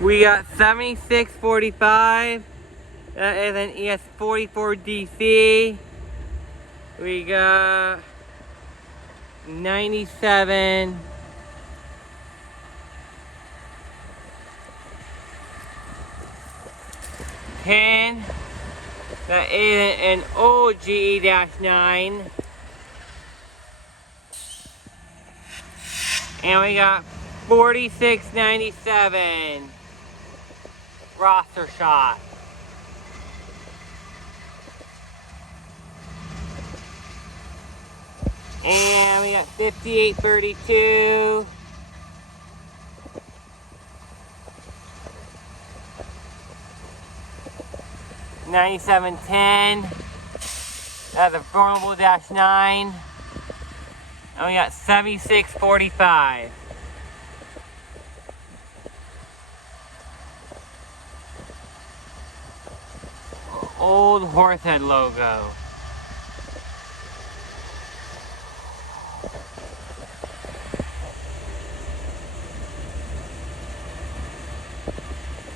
We got 7645. That is an ES44 DC. We got 97. That is an old GE-9. And we got 4697 roster shot. And we got 5832. $97.10. That's a vulnerable -9. And we got 7645. Old Horsehead logo.